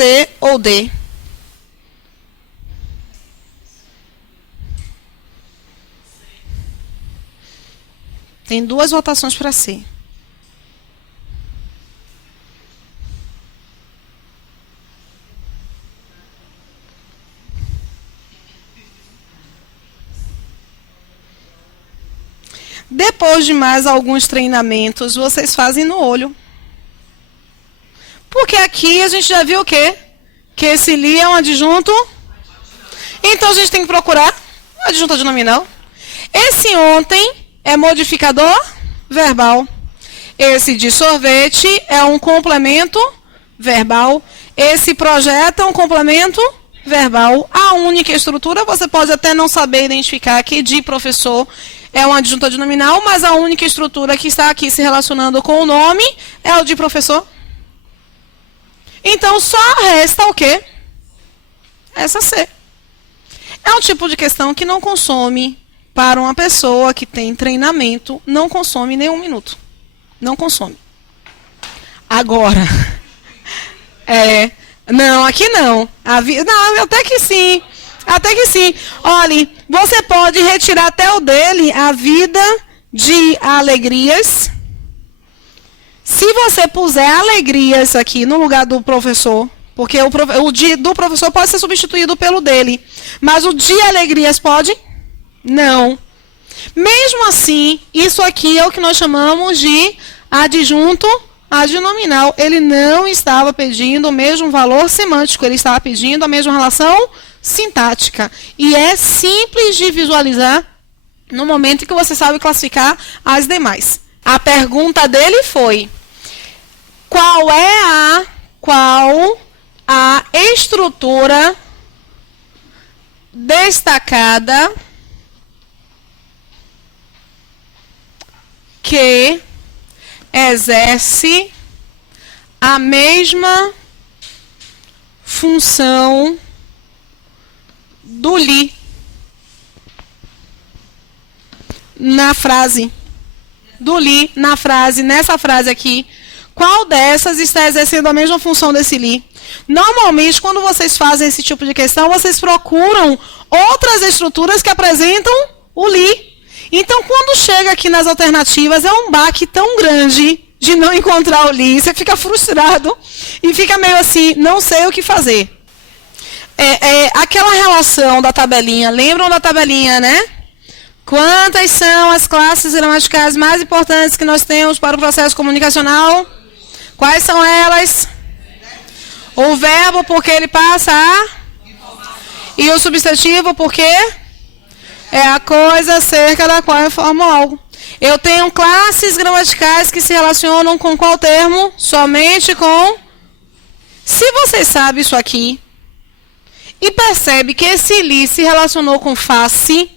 C ou D? Tem duas votações para C. Depois de mais alguns treinamentos, vocês fazem no olho. Porque aqui a gente já viu o quê? Que esse li é um adjunto. Então a gente tem que procurar um adjunto adnominal. Esse ontem é modificador verbal. Esse de sorvete é um complemento verbal. Esse projeto é um complemento verbal. A única estrutura, você pode até não saber identificar que de professor é um adjunto adnominal, mas a única estrutura que está aqui se relacionando com o nome é o de professor. Então, só resta o quê? Essa C. É um tipo de questão que não consome, para uma pessoa que tem treinamento, não consome nem 1 minuto. Não consome. Agora, não, aqui não. Não, até que sim. Até que sim. Olha, você pode retirar até o dele, a vida de alegrias. Se você puser alegrias aqui no lugar do professor, porque o de do professor pode ser substituído pelo dele, mas o de alegrias pode? Não. Mesmo assim, isso aqui é o que nós chamamos de adjunto adnominal. Ele não estava pedindo o mesmo valor semântico, ele estava pedindo a mesma relação sintática. E é simples de visualizar no momento em que você sabe classificar as demais. A pergunta dele foi: qual a estrutura destacada que exerce a mesma função do li na frase? Do li na frase, nessa frase aqui. Qual dessas está exercendo a mesma função desse li? Normalmente, quando vocês fazem esse tipo de questão, vocês procuram outras estruturas que apresentam o li. Então, quando chega aqui nas alternativas, é um baque tão grande de não encontrar o li. Você fica frustrado e fica meio assim, não sei o que fazer. Aquela relação da tabelinha, lembram da tabelinha, né? Quantas são as classes gramaticais mais importantes que nós temos para o processo comunicacional? Quais são elas? O verbo, porque ele passa a... E o substantivo, porque é a coisa acerca da qual eu formo algo. Eu tenho classes gramaticais que se relacionam com qual termo? Somente com... Se você sabe isso aqui e percebe que esse li se relacionou com face,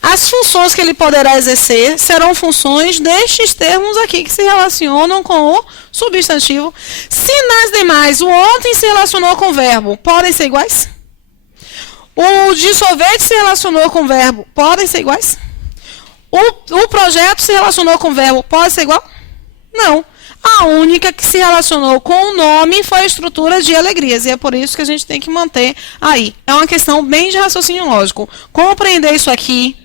as funções que ele poderá exercer serão funções destes termos aqui que se relacionam com o substantivo. Se nas demais o ontem se relacionou com o verbo, podem ser iguais? O de sorvete se relacionou com o verbo, podem ser iguais? O projeto se relacionou com o verbo, pode ser igual? Não. A única que se relacionou com o nome foi a estrutura de alegrias. E é por isso que a gente tem que manter aí. É uma questão bem de raciocínio lógico. Compreender isso aqui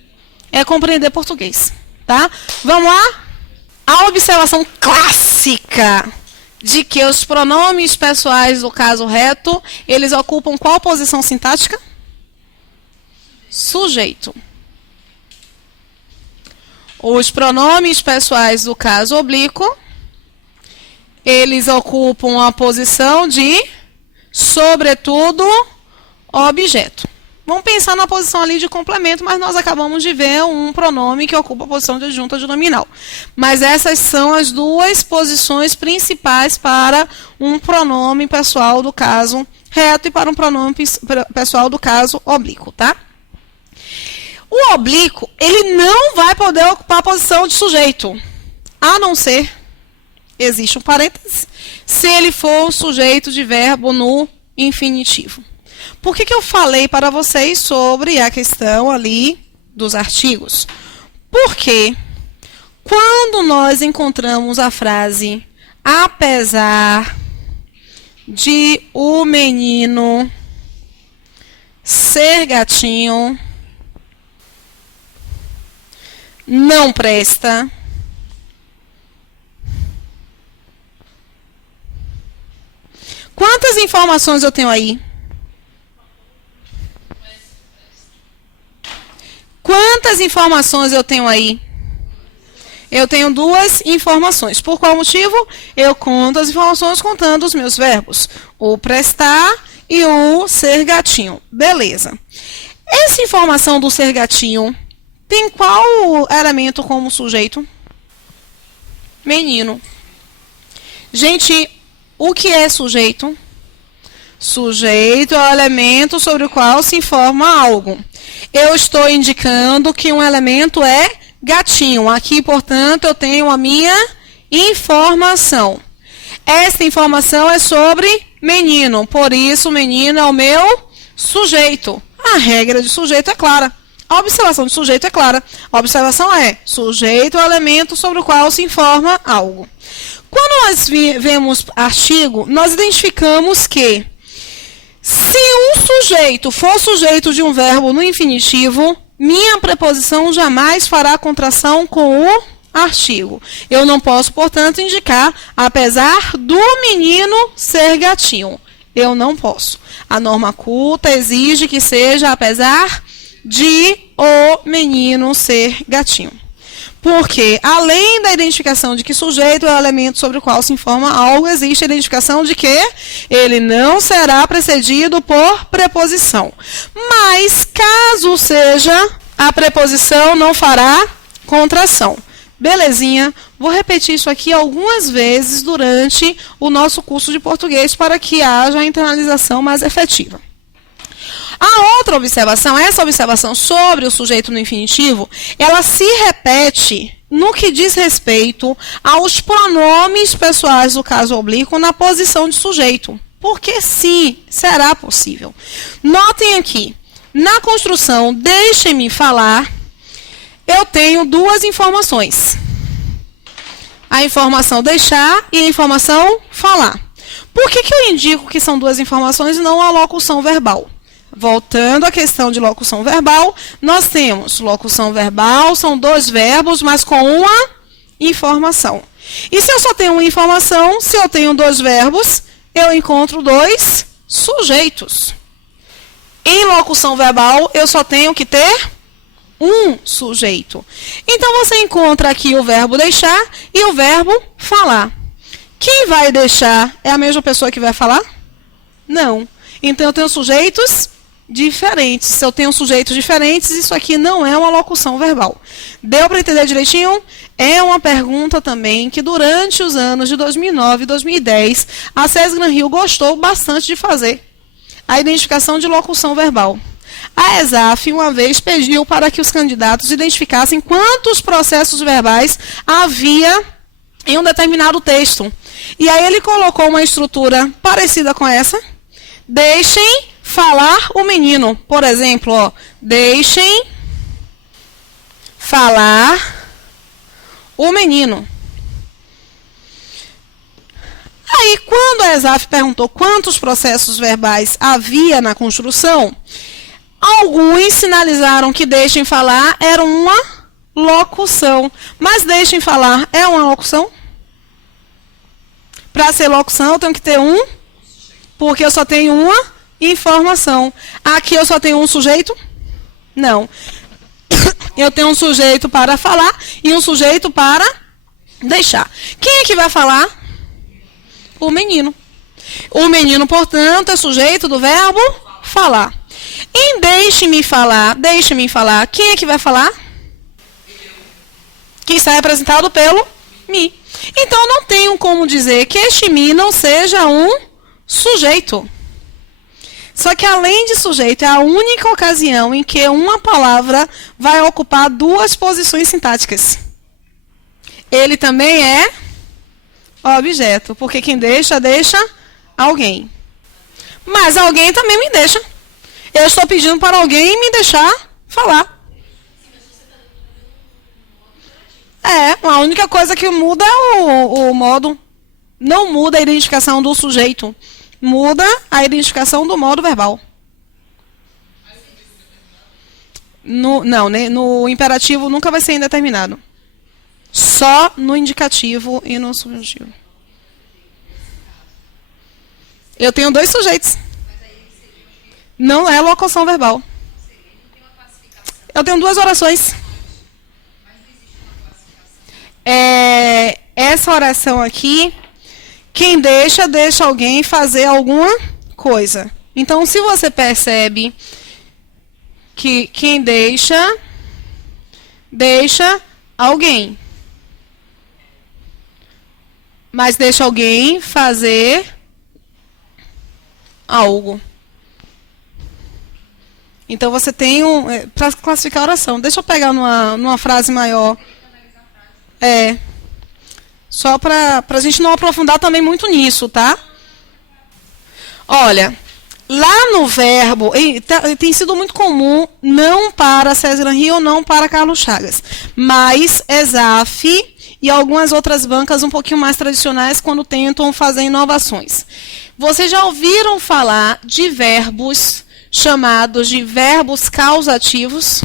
é compreender português. Tá? Vamos lá? A observação clássica de que os pronomes pessoais do caso reto, eles ocupam qual posição sintática? Sujeito. Os pronomes pessoais do caso oblíquo, eles ocupam a posição de, sobretudo, objeto. Vamos pensar na posição ali de complemento, mas nós acabamos de ver um pronome que ocupa a posição de adjunto adnominal. Mas essas são as duas posições principais para um pronome pessoal do caso reto e para um pronome pessoal do caso oblíquo, tá? O oblíquo, ele não vai poder ocupar a posição de sujeito, a não ser, existe um parêntese, se ele for um sujeito de verbo no infinitivo. Por que eu falei para vocês sobre a questão ali dos artigos? Porque quando nós encontramos a frase apesar de o menino ser gatinho não presta. Quantas informações eu tenho aí? Quantas informações eu tenho aí? Eu tenho duas informações. Por qual motivo? Eu conto as informações contando os meus verbos. O prestar e o ser gatinho. Beleza. Essa informação do ser gatinho tem qual elemento como sujeito? Menino. Gente, o que é sujeito? Sujeito é o elemento sobre o qual se informa algo. Eu estou indicando que um elemento é gatinho. Aqui, portanto, eu tenho a minha informação. Esta informação é sobre menino. Por isso, menino é o meu sujeito. A regra de sujeito é clara. A observação de sujeito é clara. A observação é sujeito é o elemento sobre o qual se informa algo. Quando nós vemos artigo, nós identificamos que se um sujeito for sujeito de um verbo no infinitivo, minha preposição jamais fará contração com o artigo. Eu não posso, portanto, indicar apesar do menino ser gatinho. Eu não posso. A norma culta exige que seja apesar de o menino ser gatinho. Porque, além da identificação de que sujeito é o elemento sobre o qual se informa algo, existe a identificação de que ele não será precedido por preposição. Mas, caso seja, a preposição não fará contração. Belezinha? Vou repetir isso aqui algumas vezes durante o nosso curso de português para que haja a internalização mais efetiva. A outra observação, essa observação sobre o sujeito no infinitivo, ela se repete no que diz respeito aos pronomes pessoais do caso oblíquo na posição de sujeito. Porque sim, será possível. Notem aqui, na construção deixem-me falar, eu tenho duas informações. A informação deixar e a informação falar. Por que eu indico que são duas informações e não a locução verbal? Voltando à questão de locução verbal, nós temos locução verbal, são dois verbos, mas com uma informação. E se eu só tenho uma informação, se eu tenho dois verbos, eu encontro dois sujeitos. Em locução verbal, eu só tenho que ter um sujeito. Então, você encontra aqui o verbo deixar e o verbo falar. Quem vai deixar é a mesma pessoa que vai falar? Não. Então, eu tenho sujeitos diferentes. Se eu tenho sujeitos diferentes, isso aqui não é uma locução verbal. Deu para entender direitinho? É uma pergunta também que durante os anos de 2009 e 2010, a SES Gran Rio gostou bastante de fazer. A identificação de locução verbal. A ESAF, uma vez, pediu para que os candidatos identificassem quantos processos verbais havia em um determinado texto. E aí ele colocou uma estrutura parecida com essa. Deixem falar o menino. Por exemplo, ó, deixem falar o menino. Aí, quando a ESAF perguntou quantos processos verbais havia na construção, alguns sinalizaram que deixem falar era uma locução. Mas deixem falar é uma locução? Para ser locução, eu tenho que ter um, porque eu só tenho uma informação. Aqui eu só tenho um sujeito? Não. Eu tenho um sujeito para falar e um sujeito para deixar. Quem é que vai falar? O menino. O menino, portanto, é sujeito do verbo falar. Em deixe-me falar, quem é que vai falar? Que está representado pelo me. Então, não tenho como dizer que este me não seja um sujeito. Só que, além de sujeito, é a única ocasião em que uma palavra vai ocupar duas posições sintáticas. Ele também é objeto, porque quem deixa, deixa alguém. Mas alguém também me deixa. Eu estou pedindo para alguém me deixar falar. A única coisa que muda é o modo. Não muda a identificação do sujeito. Muda a identificação do modo verbal. No imperativo nunca vai ser indeterminado. Só no indicativo e no subjuntivo. Eu tenho 2 sujeitos. Não é locução verbal. Eu tenho 2 orações. Essa oração aqui, quem deixa alguém fazer alguma coisa. Então, se você percebe que quem deixa alguém. Mas deixa alguém fazer algo. Então, você tem para classificar a oração. Deixa eu pegar numa frase maior. Só para a gente não aprofundar também muito nisso, tá? Olha, lá no verbo, tem sido muito comum, não para César Rio, não para Carlos Chagas, mas ESAF e algumas outras bancas um pouquinho mais tradicionais quando tentam fazer inovações. Vocês já ouviram falar de verbos chamados de verbos causativos?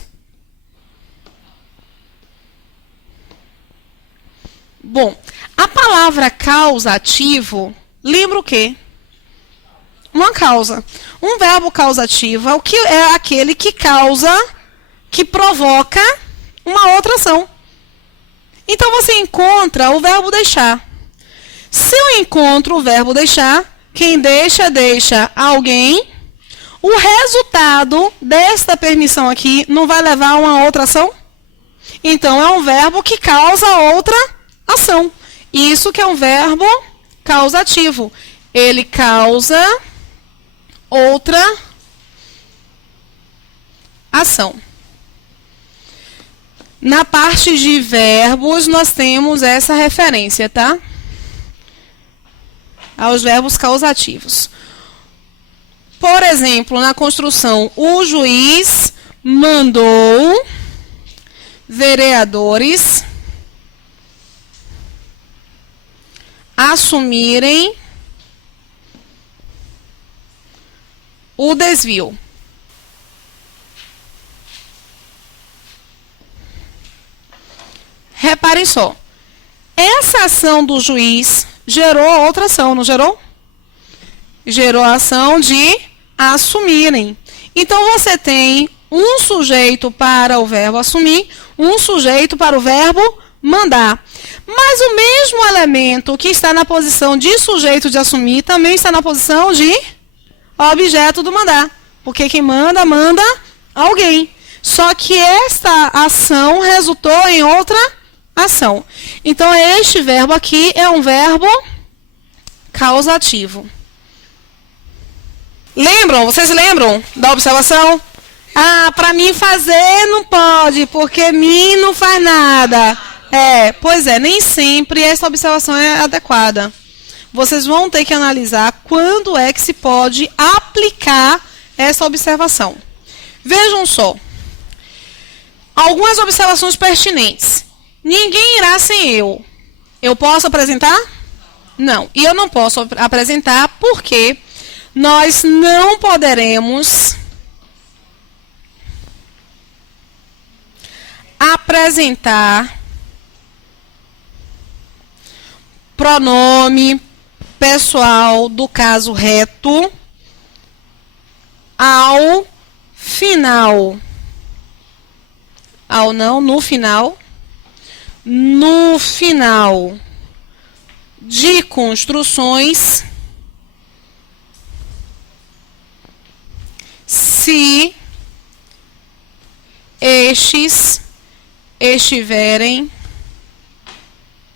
Bom, a palavra causativo lembra o quê? Uma causa. Um verbo causativo é aquele que causa, que provoca uma outra ação. Então, você encontra o verbo deixar. Se eu encontro o verbo deixar, quem deixa alguém, o resultado desta permissão aqui não vai levar a uma outra ação? Então, é um verbo que causa outra ação. Isso que é um verbo causativo. Ele causa outra ação. Na parte de verbos, nós temos essa referência, tá? Aos verbos causativos. Por exemplo, na construção, o juiz mandou vereadores assumirem o desvio. Reparem só. Essa ação do juiz gerou outra ação, não gerou? Gerou a ação de assumirem. Então, você tem um sujeito para o verbo assumir, um sujeito para o verbo mandar. Mas o mesmo elemento que está na posição de sujeito de assumir também está na posição de objeto do mandar. Porque quem manda alguém. Só que esta ação resultou em outra ação. Então, este verbo aqui é um verbo causativo. Vocês lembram da observação? Para mim fazer não pode, porque mim não faz nada. Pois é, nem sempre essa observação é adequada. Vocês vão ter que analisar quando é que se pode aplicar essa observação. Vejam só. Algumas observações pertinentes. Ninguém irá sem eu. Eu posso apresentar? Não. E eu não posso apresentar porque nós não poderemos apresentar pronome pessoal do caso reto ao final. No final. No final de construções, se estes estiverem,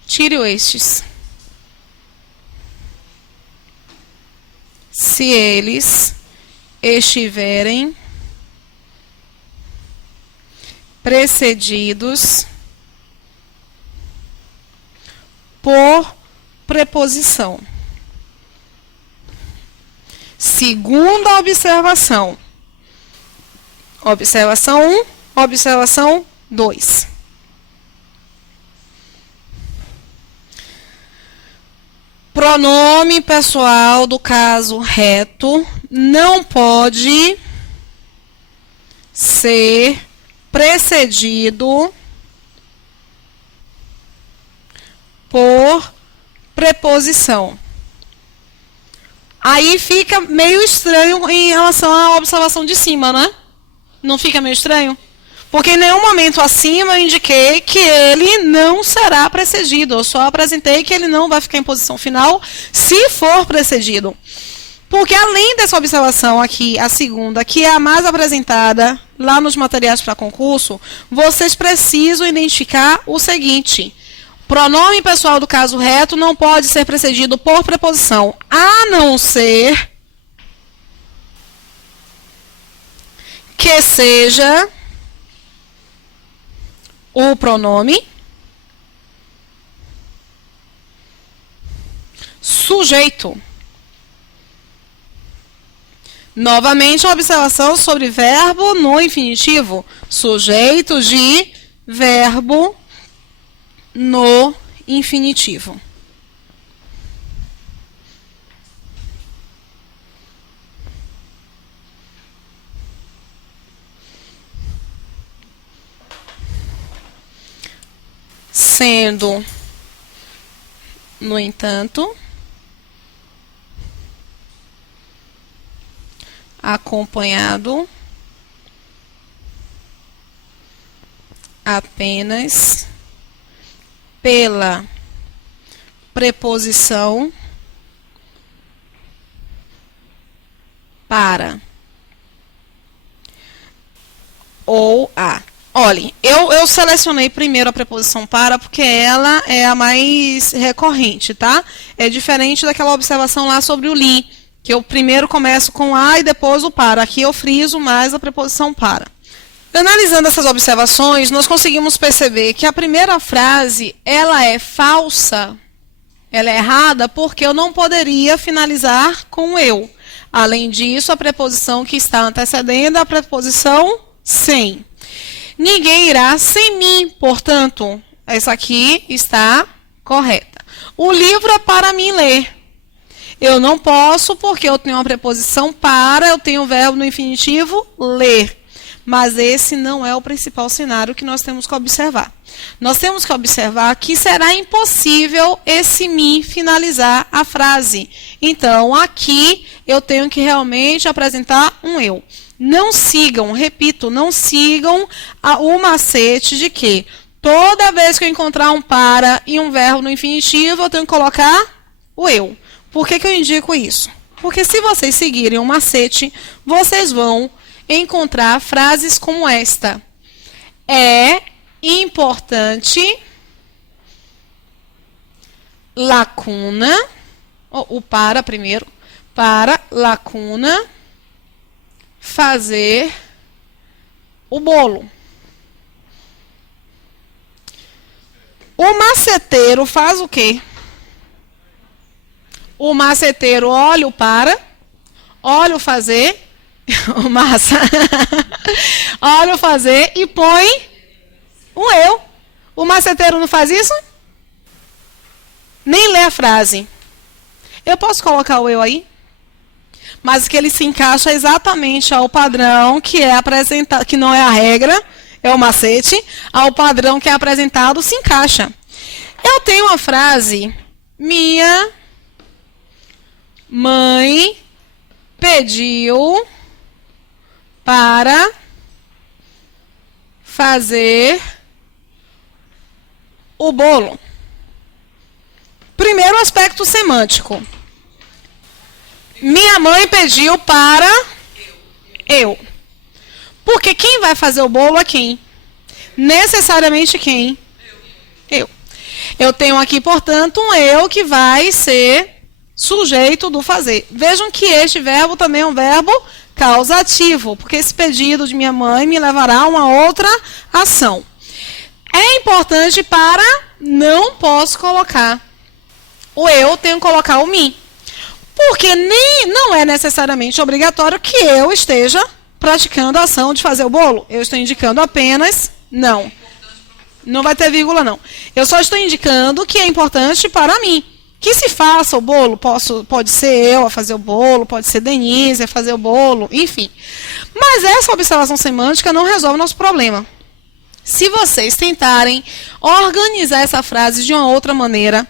tire o estes. Se eles estiverem precedidos por preposição. Segunda observação. Observação 1, observação 2. pronome pessoal do caso reto não pode ser precedido por preposição. Aí fica meio estranho em relação à observação de cima, né? Não fica meio estranho? Porque em nenhum momento acima eu indiquei que ele não será precedido. Eu só apresentei que ele não vai ficar em posição final se for precedido. Porque além dessa observação aqui, a segunda, que é a mais apresentada lá nos materiais para concurso, vocês precisam identificar o seguinte: pronome pessoal do caso reto não pode ser precedido por preposição, a não ser que seja o pronome sujeito. Novamente, a observação sobre verbo no infinitivo. Sujeito de verbo no infinitivo. Sendo, no entanto, acompanhado apenas pela preposição para ou a. Olhem, eu selecionei primeiro a preposição para porque ela é a mais recorrente, tá? É diferente daquela observação lá sobre o li, que eu primeiro começo com a e depois o para. Aqui eu friso mais a preposição para. Analisando essas observações, nós conseguimos perceber que a primeira frase, ela é falsa, ela é errada, porque eu não poderia finalizar com eu. Além disso, a preposição que está antecedendo é a preposição sem. Ninguém irá sem mim, portanto, essa aqui está correta. O livro é para mim ler. Eu não posso, porque eu tenho uma preposição para, eu tenho o verbo no infinitivo, ler. Mas esse não é o principal cenário que nós temos que observar. Nós temos que observar que será impossível esse me finalizar a frase. Então, aqui eu tenho que realmente apresentar um eu. Não sigam, repito, não sigam o macete de que toda vez que eu encontrar um para e um verbo no infinitivo, eu tenho que colocar o eu. Por que eu indico isso? Porque se vocês seguirem o macete, vocês vão encontrar frases como esta. É importante, lacuna, o para primeiro, para, lacuna, fazer o bolo. O maceteiro faz o quê? O maceteiro olha o para, olha o fazer, o massa, olha o fazer e põe um eu. O maceteiro não faz isso? Nem lê a frase. Eu posso colocar o eu aí? Mas que ele se encaixa exatamente ao padrão que é apresentado, que não é a regra, é o macete, ao padrão que é apresentado se encaixa. Eu tenho uma frase: minha mãe pediu para fazer o bolo. Primeiro aspecto semântico. Minha mãe pediu para eu. Porque quem vai fazer o bolo é quem? Necessariamente quem? Eu. Eu tenho aqui, portanto, um eu que vai ser sujeito do fazer. Vejam que este verbo também é um verbo causativo, porque esse pedido de minha mãe me levará a uma outra ação. É importante para não posso colocar o eu, tenho que colocar o me. Porque não é necessariamente obrigatório que eu esteja praticando a ação de fazer o bolo. Eu estou indicando apenas não. Não vai ter vírgula, não. Eu só estou indicando que é importante para mim. Que se faça o bolo, pode ser eu a fazer o bolo, pode ser Denise a fazer o bolo, enfim. Mas essa observação semântica não resolve o nosso problema. Se vocês tentarem organizar essa frase de uma outra maneira,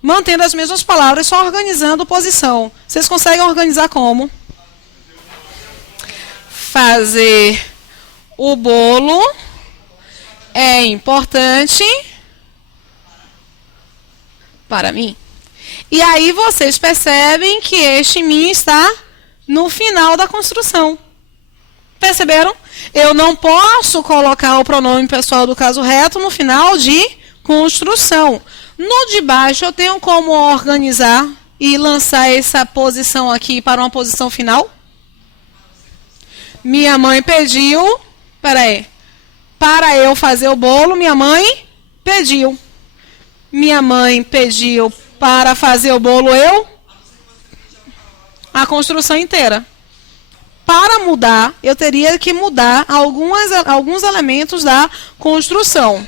mantendo as mesmas palavras, só organizando posição, vocês conseguem organizar como? Fazer o bolo é importante para mim. E aí vocês percebem que este mim está no final da construção. Perceberam? Eu não posso colocar o pronome pessoal do caso reto no final de construção. No de baixo eu tenho como organizar e lançar essa posição aqui para uma posição final? Minha mãe pediu, para eu fazer o bolo, minha mãe pediu. Minha mãe pediu para fazer o bolo, a construção inteira. Para mudar, eu teria que mudar alguns elementos da construção.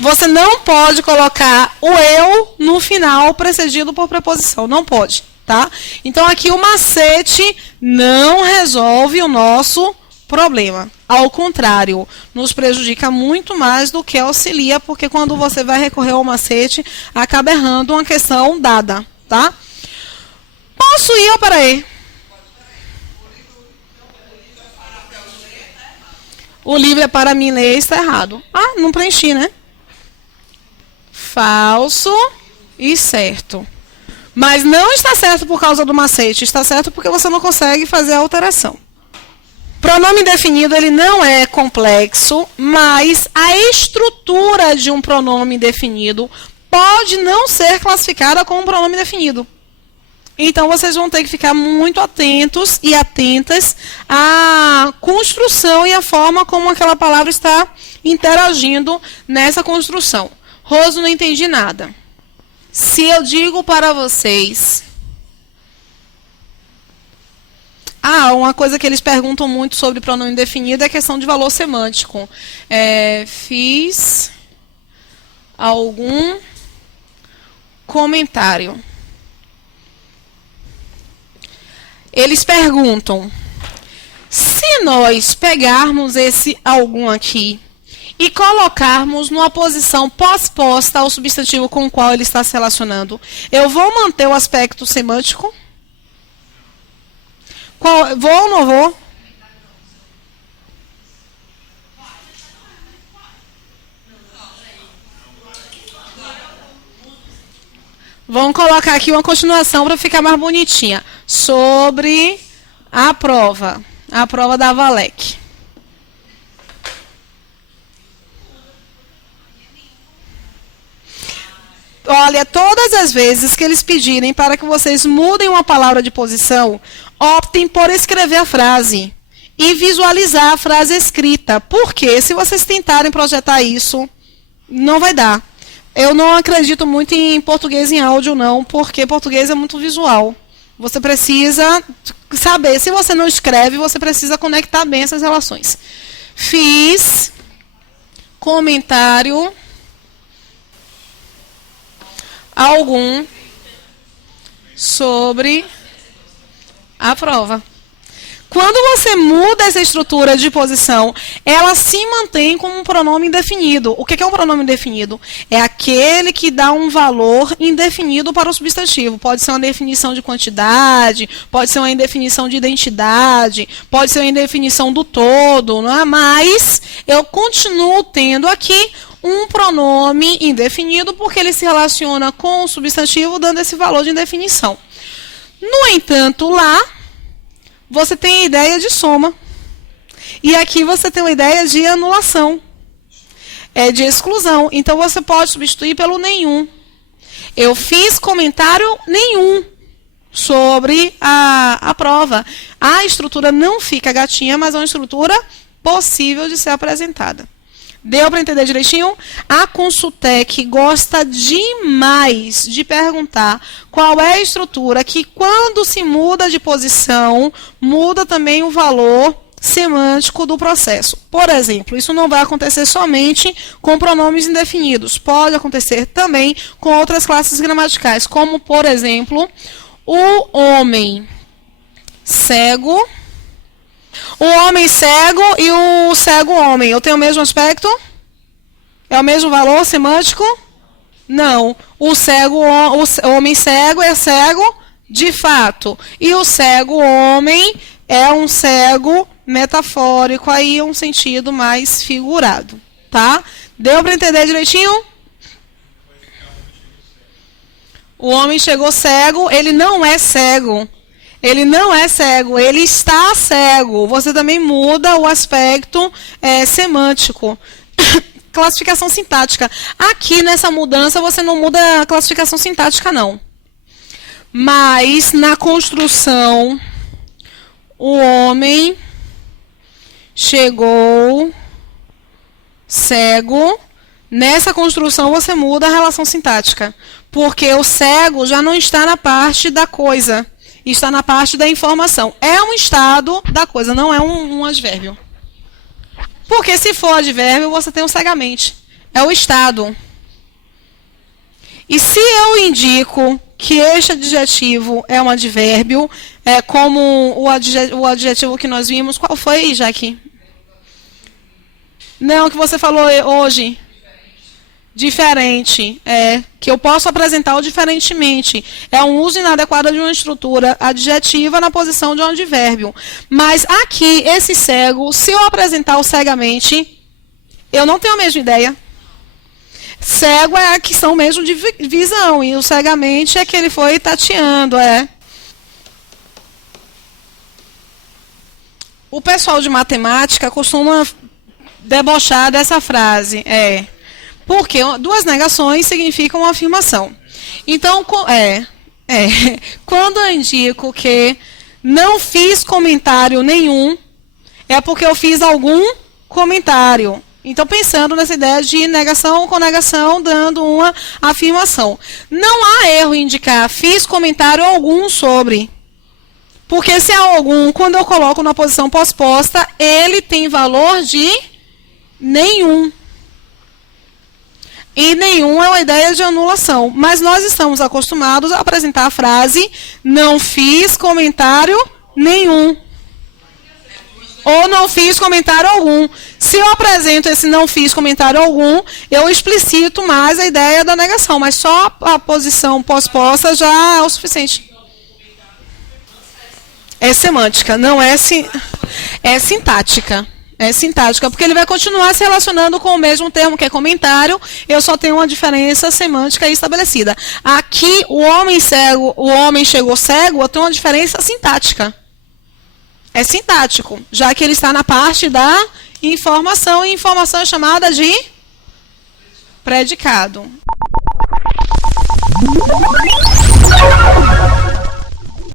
Você não pode colocar o eu no final precedido por preposição. Não pode, tá? Então, aqui o macete não resolve o nosso problema. Ao contrário, nos prejudica muito mais do que auxilia, porque quando você vai recorrer ao macete, acaba errando uma questão dada, tá? Posso ir ou peraí? O livro é para mim ler, está errado. Ah, não preenchi, né? Falso e certo. Mas não está certo por causa do macete, está certo porque você não consegue fazer a alteração. Pronome indefinido, ele não é complexo, mas a estrutura de um pronome indefinido pode não ser classificada como um pronome indefinido. Então, vocês vão ter que ficar muito atentos e atentas à construção e à forma como aquela palavra está interagindo nessa construção. Roso, não entendi nada. Se eu digo para vocês... uma coisa que eles perguntam muito sobre pronome indefinido é a questão de valor semântico. Fiz algum comentário. Eles perguntam, se nós pegarmos esse algum aqui e colocarmos numa posição pós-posta ao substantivo com o qual ele está se relacionando, eu vou manter o aspecto semântico? Vou ou não vou? Vamos colocar aqui uma continuação para ficar mais bonitinha. Sobre a prova da Valec. Olha, todas as vezes que eles pedirem para que vocês mudem uma palavra de posição, optem por escrever a frase e visualizar a frase escrita. Porque se vocês tentarem projetar isso, não vai dar. Eu não acredito muito em português em áudio, não, porque português é muito visual. Você precisa saber, se você não escreve, você precisa conectar bem essas relações. Fiz comentário algum sobre a prova. Quando você muda essa estrutura de posição, ela se mantém como um pronome indefinido. O que é um pronome indefinido? É aquele que dá um valor indefinido para o substantivo. Pode ser uma definição de quantidade, pode ser uma indefinição de identidade, pode ser uma indefinição do todo, não é? Mas eu continuo tendo aqui um pronome indefinido porque ele se relaciona com o substantivo, dando esse valor de indefinição. No entanto, lá, você tem a ideia de soma. E aqui você tem uma ideia de anulação. De exclusão. Então, você pode substituir pelo nenhum. Eu fiz comentário nenhum sobre a prova. A estrutura não fica gatinha, mas é uma estrutura possível de ser apresentada. Deu para entender direitinho? A Consultec gosta demais de perguntar qual é a estrutura que, quando se muda de posição, muda também o valor semântico do processo. Por exemplo, isso não vai acontecer somente com pronomes indefinidos. Pode acontecer também com outras classes gramaticais, como, por exemplo, o homem cego. O homem cego e o cego homem. Eu tenho o mesmo aspecto? É o mesmo valor semântico? Não. O homem cego é cego de fato. E o cego homem é um cego metafórico, aí um sentido mais figurado. Tá? Deu para entender direitinho? O homem chegou cego, ele não é cego. Ele não é cego, ele está cego. Você também muda o aspecto semântico. Classificação sintática. Aqui nessa mudança você não muda a classificação sintática, não. Mas na construção, o homem chegou cego. Nessa construção você muda a relação sintática. Porque o cego já não está na parte da coisa. Está na parte da informação. É um estado da coisa, não é um advérbio. Porque se for advérbio, você tem o cegamente. É o estado. E se eu indico que este adjetivo é um advérbio, é como o adjetivo que nós vimos, qual foi, Jaque? Não, que você falou hoje. Diferente, que eu posso apresentar o diferentemente. É um uso inadequado de uma estrutura adjetiva na posição de um advérbio. Mas aqui, esse cego, se eu apresentar o cegamente, eu não tenho a mesma ideia. Cego é a questão mesmo de visão, e o cegamente é que ele foi tateando, O pessoal de matemática costuma debochar dessa frase, porque duas negações significam uma afirmação. Então, quando eu indico que não fiz comentário nenhum, é porque eu fiz algum comentário. Então, pensando nessa ideia de negação com negação, dando uma afirmação. Não há erro em indicar fiz comentário algum sobre. Porque se há algum, quando eu coloco na posição pós-posta, ele tem valor de nenhum. E nenhum é uma ideia de anulação. Mas nós estamos acostumados a apresentar a frase não fiz comentário nenhum. Ou não fiz comentário algum. Se eu apresento esse não fiz comentário algum, eu explicito mais a ideia da negação. Mas só a posição pós-posta já é o suficiente. É semântica, não é sintática. É sintática, porque ele vai continuar se relacionando com o mesmo termo que é comentário, eu só tenho uma diferença semântica estabelecida. Aqui, o homem chegou cego, eu tenho uma diferença sintática. É sintático, já que ele está na parte da informação, e informação é chamada de predicado.